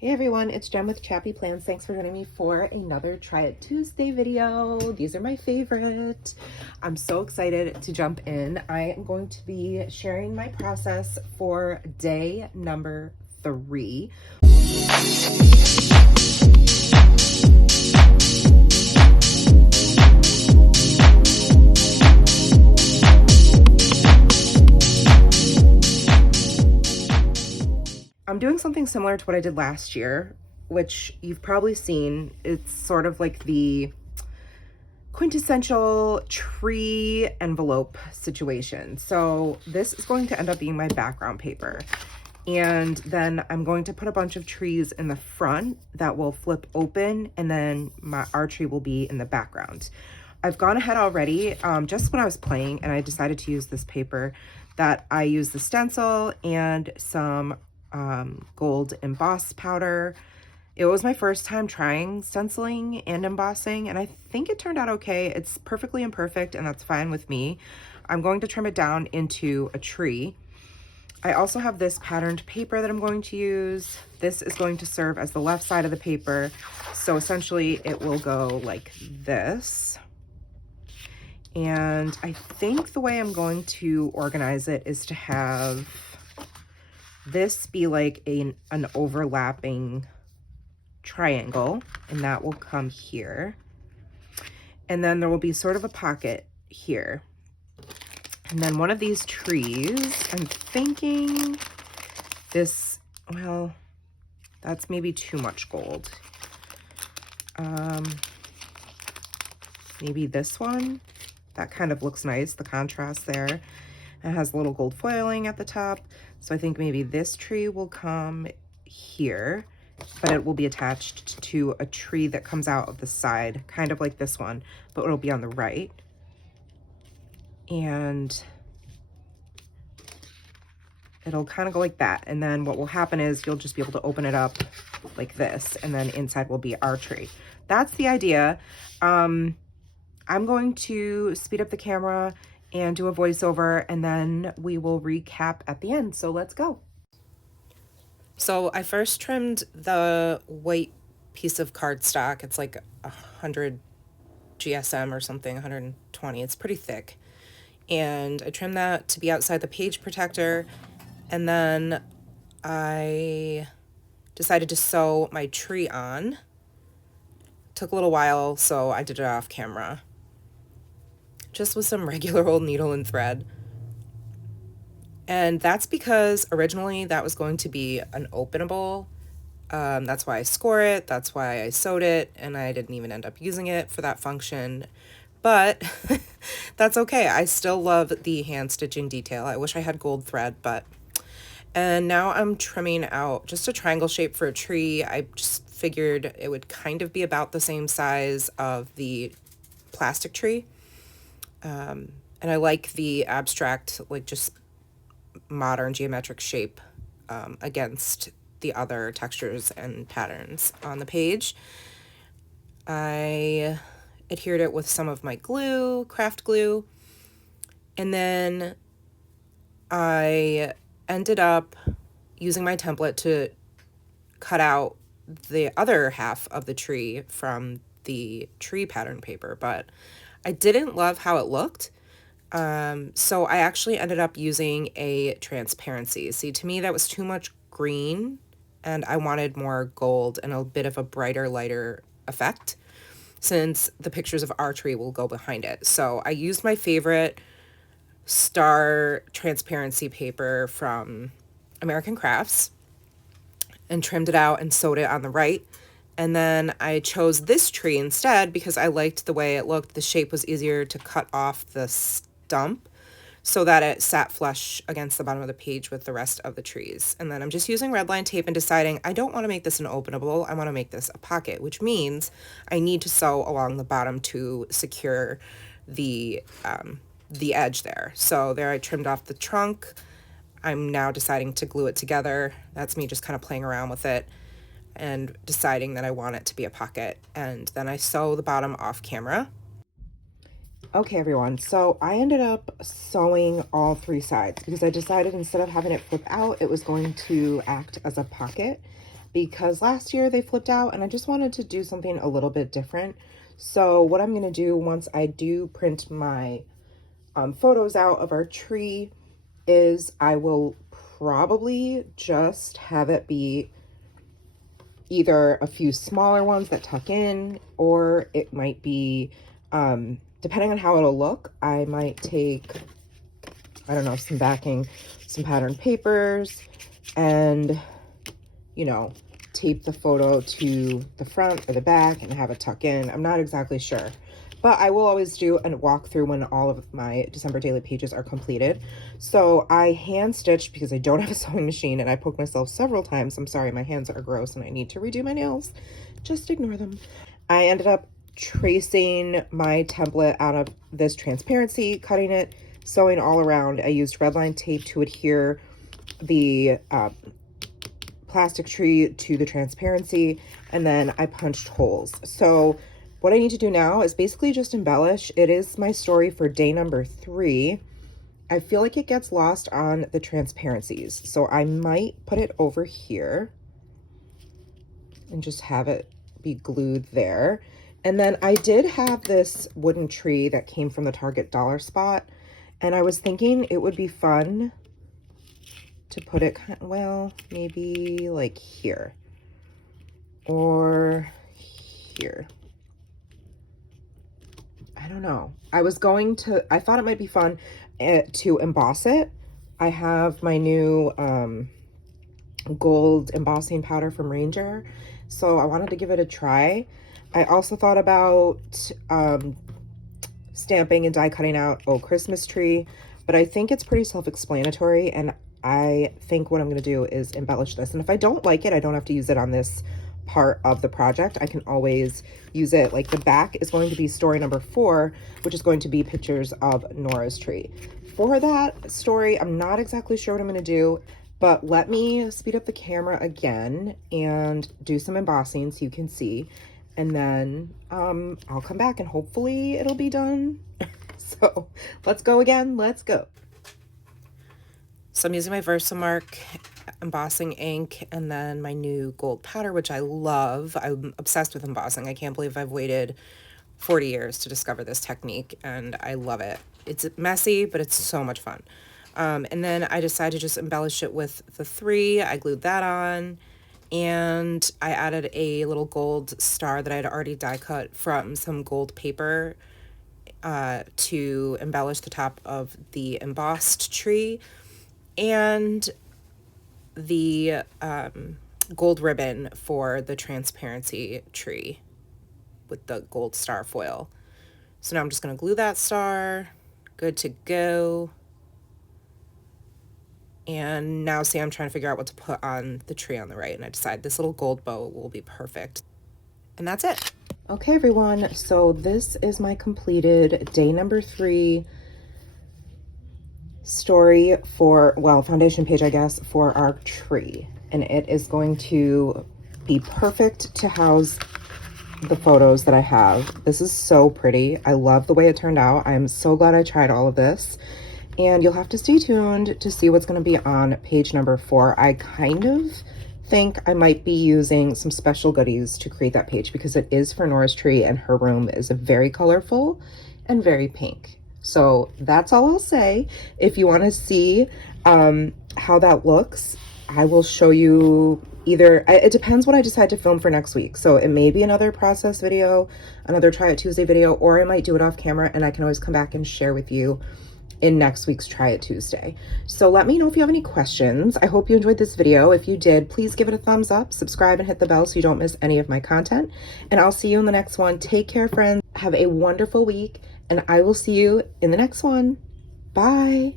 Hey everyone, it's Jen with ChappyPlans. Thanks for joining me for another Try It Tuesday video. These are my favorite. I'm so excited to jump in. I am going to be sharing my process for day number 3. I'm doing something similar to what I did last year, which you've probably seen. It's sort of like the quintessential tree envelope situation. So this is going to end up being my background paper. And then I'm going to put a bunch of trees in the front that will flip open, and then our tree will be in the background. I've gone ahead already, just when I was playing, and I decided to use this paper that I used the stencil and some gold emboss powder. It was my first time trying stenciling and embossing, and I think it turned out okay. It's perfectly imperfect, and that's fine with me. I'm going to trim it down into a tree. I also have this patterned paper that I'm going to use. This is going to serve as the left side of the paper. So essentially it will go like this. And I think the way I'm going to organize it is to have this be like an overlapping triangle, and that will come here. And then there will be sort of a pocket here. And then one of these trees, I'm thinking this, well, that's maybe too much gold. Maybe this one, that kind of looks nice, the contrast there. It has a little gold foiling at the top. So I think maybe this tree will come here, but it will be attached to a tree that comes out of the side, kind of like this one, but it'll be on the right. And it'll kind of go like that. And then what will happen is you'll just be able to open it up like this, and then inside will be our tree. That's the idea. I'm going to speed up the camera and do a voiceover, and then we will recap at the end. So let's go. So I first trimmed the white piece of cardstock. It's like 100 GSM or something, 120. It's pretty thick. And I trimmed that to be outside the page protector. And then I decided to sew my tree on. Took a little while, so I did it off camera. Just with some regular old needle and thread. And that's because originally that was going to be an openable. That's why I score it, that's why I sewed it, and I didn't even end up using it for that function. But that's okay. I still love the hand stitching detail. I wish I had gold thread, but... And now I'm trimming out just a triangle shape for a tree. I just figured it would kind of be about the same size of the plastic tree. And I like the abstract, like just modern geometric shape against the other textures and patterns on the page. I adhered it with some of my glue, craft glue, and then I ended up using my template to cut out the other half of the tree from the tree pattern paper, but I didn't love how it looked. So I actually ended up using a transparency. See, to me that was too much green, and I wanted more gold and a bit of a brighter, lighter effect, since the pictures of our tree will go behind it. So I used my favorite star transparency paper from American Crafts and trimmed it out and sewed it on the right. And then I chose this tree instead because I liked the way it looked. The shape was easier to cut off the stump so that it sat flush against the bottom of the page with the rest of the trees. And then I'm just using red line tape and deciding I don't want to make this an openable. I want to make this a pocket, which means I need to sew along the bottom to secure the edge there. So there I trimmed off the trunk. I'm now deciding to glue it together. That's me just kind of playing around with it and deciding that I want it to be a pocket. And then I sew the bottom off camera. Okay, everyone, so I ended up sewing all 3 sides because I decided instead of having it flip out, it was going to act as a pocket. because last year they flipped out and I just wanted to do something a little bit different. So what I'm going to do once I do print my photos out of our tree is I will probably just have it be either a few smaller ones that tuck in, or it might be, depending on how it'll look, I might take, I don't know, some backing, some patterned papers, and, you know, tape the photo to the front or the back and have it tuck in. I'm not exactly sure. But I will always do a walkthrough when all of my December daily pages are completed. So I hand stitched because I don't have a sewing machine and I poked myself several times. I'm sorry, my hands are gross and I need to redo my nails. Just ignore them. I ended up tracing my template out of this transparency, cutting it, sewing all around. I used redline tape to adhere the plastic tree to the transparency, and then I punched holes. So what I need to do now is basically just embellish. It is my story for day number 3. I feel like it gets lost on the transparencies, so I might put it over here and just have it be glued there. And then I did have this wooden tree that came from the Target dollar spot, and I was thinking it would be fun to put it, well, maybe like here or here. I don't know. I thought it might be fun to emboss it. I have my new gold embossing powder from Ranger, so I wanted to give it a try. I also thought about stamping and die cutting out a Christmas tree, but I think it's pretty self-explanatory, and I think what I'm going to do is embellish this. And if I don't like it, I don't have to use it on this part of the project. I can always use it. Like the back is going to be story number 4, which is going to be pictures of Nora's tree. For that story, I'm not exactly sure what I'm going to do, but let me speed up the camera again and do some embossing so you can see. And then I'll come back and hopefully it'll be done. So let's go again. Let's go. So I'm using my Versamark embossing ink and then my new gold powder, which I love. I'm obsessed with embossing. I can't believe I've waited 40 years to discover this technique, and I love it. It's messy, but it's so much fun. And then I decided to just embellish it with the 3. I glued that on, and I added a little gold star that I had already die cut from some gold paper to embellish the top of the embossed tree, and the gold ribbon for the transparency tree with the gold star foil. So now I'm just going to glue that star. Good to go. And now see, I'm trying to figure out what to put on the tree on the right, and I decided this little gold bow will be perfect. And that's it. Okay, everyone, so this is my completed day number 3 story for, well, foundation page, I guess, for our tree. And it is going to be perfect to house the photos that I have. This is so pretty. I love the way it turned out. I'm so glad I tried all of this. And you'll have to stay tuned to see what's going to be on page number 4. I kind of think I might be using some special goodies to create that page because it is for Nora's tree and her room is very colorful and very pink. So that's all I'll say. If you want to see how that looks, I will show you either, it depends what I decide to film for next week. So it may be another process video, another Try It Tuesday video, or I might do it off camera and I can always come back and share with you in next week's Try It Tuesday. So let me know if you have any questions. I hope you enjoyed this video. If you did, please give it a thumbs up, subscribe, and hit the bell so you don't miss any of my content. And I'll see you in the next one. Take care, friends. Have a wonderful week, and I will see you in the next one. Bye.